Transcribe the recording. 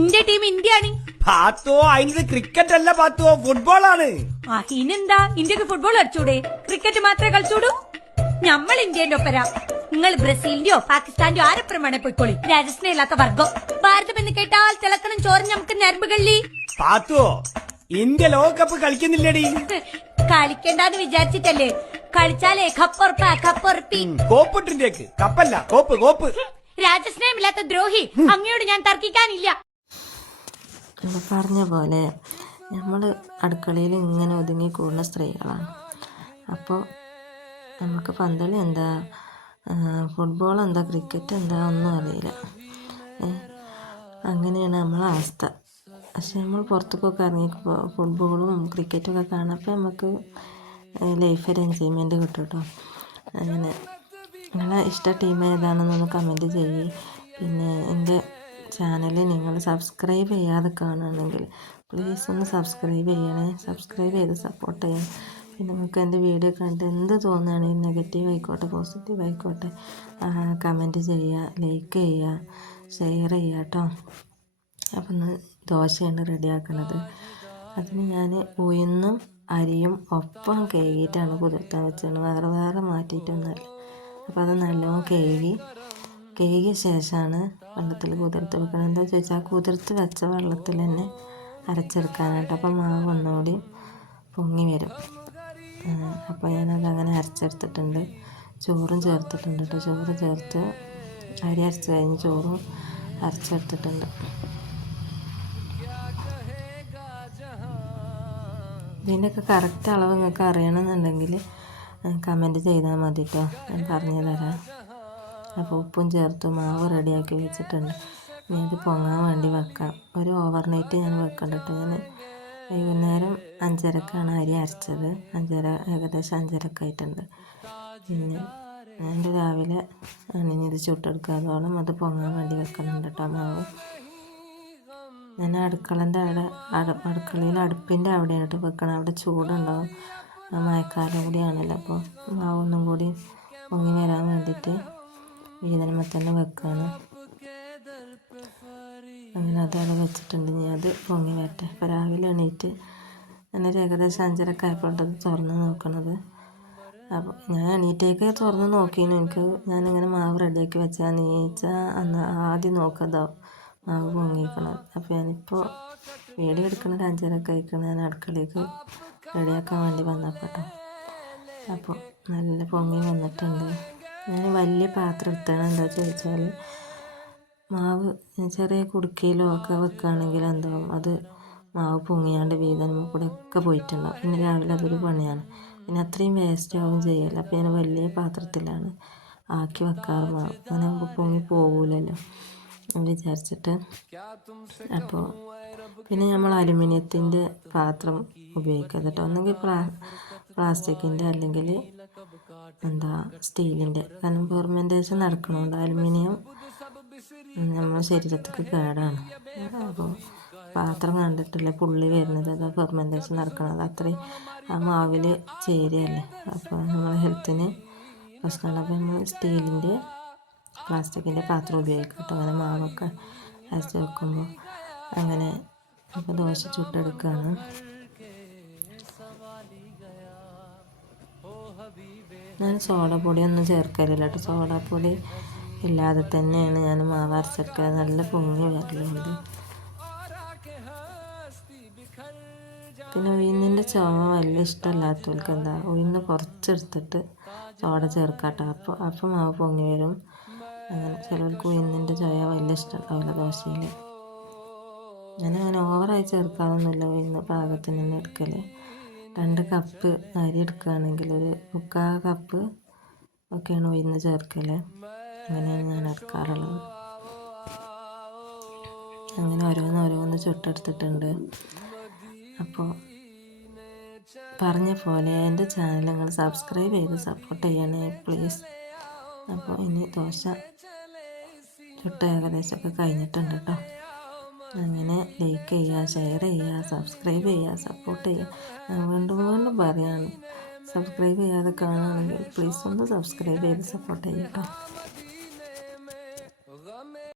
India team ഇന്ത്യയാണ്. പാത്തോ അതിന് cricket അല്ല പാത്തോ, ഫുട്ബോളാണ്. ഇനെന്താ ഇന്ത്യക്ക് ഫുട്ബോൾ കളിച്ചൂടെ? ക്രിക്കറ്റ് മാത്രമേ കളിച്ചൂടൂ. നമ്മൾ ഇന്ത്യന്റെ ഒപ്പരാ. നിങ്ങൾ ബ്രസീലിന്റെയോ പാകിസ്ഥാന്റെയോ ആരപ്പുറമാണ് പോയിക്കോളി. രാജസ്ഥാനില്ലാത്ത വർഗം. ഭാരതം എന്ന് കേട്ടാൽ തിളക്കണം ചോറിന് നമുക്ക് ഞരമ്പുകളിൽ. പാത്തോ ഇന്ത്യ ലോകകപ്പ് കളിക്കുന്നില്ലടി. കളിക്കണ്ടെന്ന് വിചാരിച്ചിട്ടല്ലേ? കളിച്ചാലേ കപ്പൊറപ്പാ കപ്പൊറപ്പി. കോപ്പിട്ടിന്റെക്ക് കപ്പല്ല, കോപ്പ് കോപ്പ്. രാജസ്നേഹമില്ലാത്ത ദ്രോഹി, അങ്ങയോട് ഞാൻ തർക്കിക്കാനില്ല. പറഞ്ഞ പോലെ നമ്മൾ അടുക്കളയിൽ ഇങ്ങനെ ഒതുങ്ങി കൂടുന്ന സ്ത്രീകളാണ്. അപ്പോൾ നമുക്ക് പന്തളി എന്താ, ഫുട്ബോൾ എന്താ, ക്രിക്കറ്റ് എന്താ ഒന്നും അറിയില്ല. അങ്ങനെയാണ് നമ്മളെ അവസ്ഥ. പക്ഷെ നമ്മൾ പുറത്തേക്കൊക്കെ ഇറങ്ങി ഫുട്ബോളും ക്രിക്കറ്റൊക്കെ കാണുമ്പോൾ നമുക്ക് ലൈഫൊരു എൻജോയ്മെൻറ്റ് കിട്ടും കേട്ടോ. അങ്ങനെ നിങ്ങളെ ഇഷ്ട ടീം ഏതാണെന്നൊന്ന് കമൻറ്റ് ചെയ്യ്. പിന്നെ എൻ്റെ ചാനൽ നിങ്ങൾ സബ്സ്ക്രൈബ് ചെയ്യാതെ കാണുകയാണെങ്കിൽ പ്ലീസ് ഒന്ന് സബ്സ്ക്രൈബ് ചെയ്യണേ. സബ്സ്ക്രൈബ് ചെയ്ത് സപ്പോർട്ട് ചെയ്യാം. പിന്നെ നിങ്ങൾക്ക് എൻ്റെ വീഡിയോ കണ്ട് എന്ത് തോന്നുകയാണെങ്കിൽ നെഗറ്റീവ് ആയിക്കോട്ടെ പോസിറ്റീവ് ആയിക്കോട്ടെ കമൻറ്റ് ചെയ്യുക, ലൈക്ക് ചെയ്യുക, ഷെയർ ചെയ്യുക കേട്ടോ. അപ്പം ഇന്ന് ദോശയാണ് റെഡിയാക്കുന്നത്. അതിന് ഞാൻ ഉഴുന്നും അരിയും ഒപ്പം കഴുകിയിട്ടാണ് കുതിർത്താൻ വെച്ചത്, വേറെ വേറെ മാറ്റിയിട്ടൊന്നുമല്ല. അപ്പോൾ അത് നല്ലോണം കഴുകിയ ശേഷമാണ് വെള്ളത്തിൽ കുതിർത്ത് വെക്കണം. എന്താ ചോദിച്ചാൽ കുതിർത്ത് വെച്ച വെള്ളത്തിൽ തന്നെ അരച്ചെടുക്കാനായിട്ട്. അപ്പം മാവ് ഒന്നുകൂടി പൊങ്ങി വരും. അപ്പോൾ ഞാനതങ്ങനെ അരച്ചെടുത്തിട്ടുണ്ട്. ചോറും ചേർത്തിട്ടുണ്ട് കേട്ടോ. ചോറ് ചേർത്ത് അരി അരച്ച് കഴിഞ്ഞ് ചോറും അരച്ചെടുത്തിട്ടുണ്ട്. ഇതിൻ്റെയൊക്കെ കറക്റ്റ് അളവ് നിങ്ങൾക്ക് അറിയണമെന്നുണ്ടെങ്കിൽ കമൻറ്റ് ചെയ്താൽ മതി കേട്ടോ, ഞാൻ പറഞ്ഞു തരാം. അപ്പോൾ ഉപ്പും ചേർത്ത് മാവ് റെഡിയാക്കി വെച്ചിട്ടുണ്ട്. ഇനി അത് പൊങ്ങാൻ വേണ്ടി വെക്കാം. ഒരു ഓവർനൈറ്റ് ഞാൻ വെക്കണ്ട കേട്ടോ. ഞാൻ വൈകുന്നേരം 5:30ക്കാണ് അരി അരച്ചത്. ഏകദേശം 5:30 പിന്നെ ഞാൻ രാവിലെ ഇനി ഇത് ചുട്ടെടുക്കാതോളം അത് പൊങ്ങാൻ വേണ്ടി വെക്കുന്നുണ്ട് കേട്ടോ മാവ്. ഞാൻ അടുക്കളയിൽ അടുപ്പിൻ്റെ അവിടെയാണ് കേട്ടോ വെക്കണം. അവിടെ ചൂടുണ്ടാവും, മഴക്കാലം കൂടിയാണല്ലോ. അപ്പോൾ മാവൊന്നും കൂടി പൊങ്ങി വരാൻ വേണ്ടിയിട്ട് വീതനമ്മ തന്നെ വെക്കുകയാണ്. അങ്ങനെ അതവിടെ വെച്ചിട്ടുണ്ട്. ഇനി അത് പൊങ്ങി വരട്ടെ. അപ്പോൾ രാവിലെ എണീറ്റ് ഞാനൊരു ഏകദേശം 5:30 ആയപ്പോഴത് തുറന്ന് നോക്കണത്. അപ്പോൾ ഞാൻ എണീറ്റേക്ക് തുറന്ന് നോക്കിയിരുന്നു. ഞാനിങ്ങനെ മാവ് റെഡിയാക്കി വെച്ചാൽ അന്ന് ആദ്യം നോക്കതാവും മാവ് പൊങ്ങിക്കണം. അപ്പോൾ ഞാനിപ്പോൾ വീഡിയോ എടുക്കുന്നത് 5:30 ഞാൻ അടുക്കളയ്ക്ക് റെഡിയാക്കാൻ വേണ്ടി വന്നപ്പോൾ അപ്പോൾ നല്ല പൊങ്ങി വന്നിട്ടുണ്ട്. ഞാൻ വലിയ പാത്രം എടുത്താണ്. എന്താ ചോദിച്ചാൽ മാവ് ചെറിയ കുടുക്കയിലോ ഒക്കെ വെക്കുകയാണെങ്കിൽ എന്താവും, അത് മാവ് പൊങ്ങിയാണ്ട് വീതനം കൂടെ ഒക്കെ പോയിട്ടുണ്ടാവും. പിന്നെ രാവിലെ അതൊരു പണിയാണ്. പിന്നെ അത്രയും വേസ്റ്റ് ആവും ചെയ്യല്ല. അപ്പോൾ ഞാൻ വലിയ പാത്രത്തിലാണ് ആക്കി വെക്കാറ് മാവ്. അങ്ങനെ പൊങ്ങി പോകില്ലല്ലോ വിചാരിച്ചിട്ട്. അപ്പോൾ പിന്നെ നമ്മൾ അലുമിനിയത്തിൻ്റെ പാത്രം ഉപയോഗിക്കുക കേട്ടോ. ഒന്നെങ്കിൽ പ്ലാസ്റ്റിക്കിൻ്റെ അല്ലെങ്കിൽ സ്റ്റീലിൻ്റെ. കാരണം ഫെർമെൻറ്റേഷൻ നടക്കണമുണ്ട്. അലുമിനിയം നമ്മുടെ ശരീരത്തിക്ക് കേടാണ്. അപ്പോൾ പാത്രം കണ്ടിട്ടില്ല പുള്ളി വരുന്നത്, അത് ഫെർമെൻറ്റേഷൻ നടക്കണത് അത്രയും ആ മാവിൽ ചേരുകയല്ലേ. അപ്പോൾ നമ്മളെ ഹെൽത്തിന് പ്രശ്നമാണ്. അപ്പോൾ നമ്മൾ സ്റ്റീലിൻ്റെ പ്ലാസ്റ്റിക്കിൻ്റെ പാത്രം ഉപയോഗിക്കും കേട്ടോ. അങ്ങനെ മാവൊക്കെ അരച്ച് വെക്കുമ്പോൾ അങ്ങനെ. അപ്പോൾ ദോശ ചുട്ടെടുക്കുകയാണ്. ഞാൻ സോഡാപ്പൊടിയൊന്നും ചേർക്കലില്ല കേട്ടോ. സോഡാപ്പൊടി ഇല്ലാതെ തന്നെയാണ് ഞാൻ മാവ് അരച്ചെടുക്കുക. നല്ല പൊങ്ങി വരലുണ്ട്. പിന്നെ ഉഴുന്നിൻ്റെ ചുവ വലിയ ഇഷ്ടമല്ലാത്തവർക്ക് ഉഴുന്ന് കുറച്ചെടുത്തിട്ട് സോഡ ചേർക്കാം കേട്ടോ. അപ്പോൾ മാവ് പൊങ്ങി വരും. അങ്ങനെ ചിലവർക്ക് ഉഴുന്നിൻ്റെ ചുവ വലിയ ഇഷ്ടമുണ്ടാവില്ല ദോശയിൽ. ഞാനങ്ങനെ ഓവറായി ചേർക്കാറൊന്നുമില്ല. ഉഴുന്ന് പാകത്തിന് തന്നെ എടുക്കൽ. 2 കപ്പ് അരി എടുക്കുകയാണെങ്കിൽ ഒരു 3/4 കപ്പ് ഒക്കെയാണ് ഉഴുന്ന് ചേർക്കൽ. അങ്ങനെയാണ് ഞാൻ എടുക്കാറുള്ളത്. അങ്ങനെ ഓരോന്ന് ചുട്ടെടുത്തിട്ടുണ്ട്. അപ്പോൾ പറഞ്ഞ പോലെ എൻ്റെ ചാനൽ നിങ്ങൾ സബ്സ്ക്രൈബ് ചെയ്ത് സപ്പോർട്ട് ചെയ്യണേ പ്ലീസ്. അപ്പോൾ ഇനി ദോശ ചുട്ട് ഏകദേശമൊക്കെ കഴിഞ്ഞിട്ടുണ്ട് കേട്ടോ. അങ്ങനെ ലൈക്ക് ചെയ്യുക, ഷെയർ ചെയ്യുക, സബ്സ്ക്രൈബ് ചെയ്യുക, സപ്പോർട്ട് ചെയ്യുക. ഞാൻ വീണ്ടും പറയാണ്, സബ്സ്ക്രൈബ് ചെയ്യാതെ കാണുകയാണെങ്കിൽ പ്ലീസ് ഒന്ന് സബ്സ്ക്രൈബ് ചെയ്ത് സപ്പോർട്ട് ചെയ്യുക കേട്ടോ.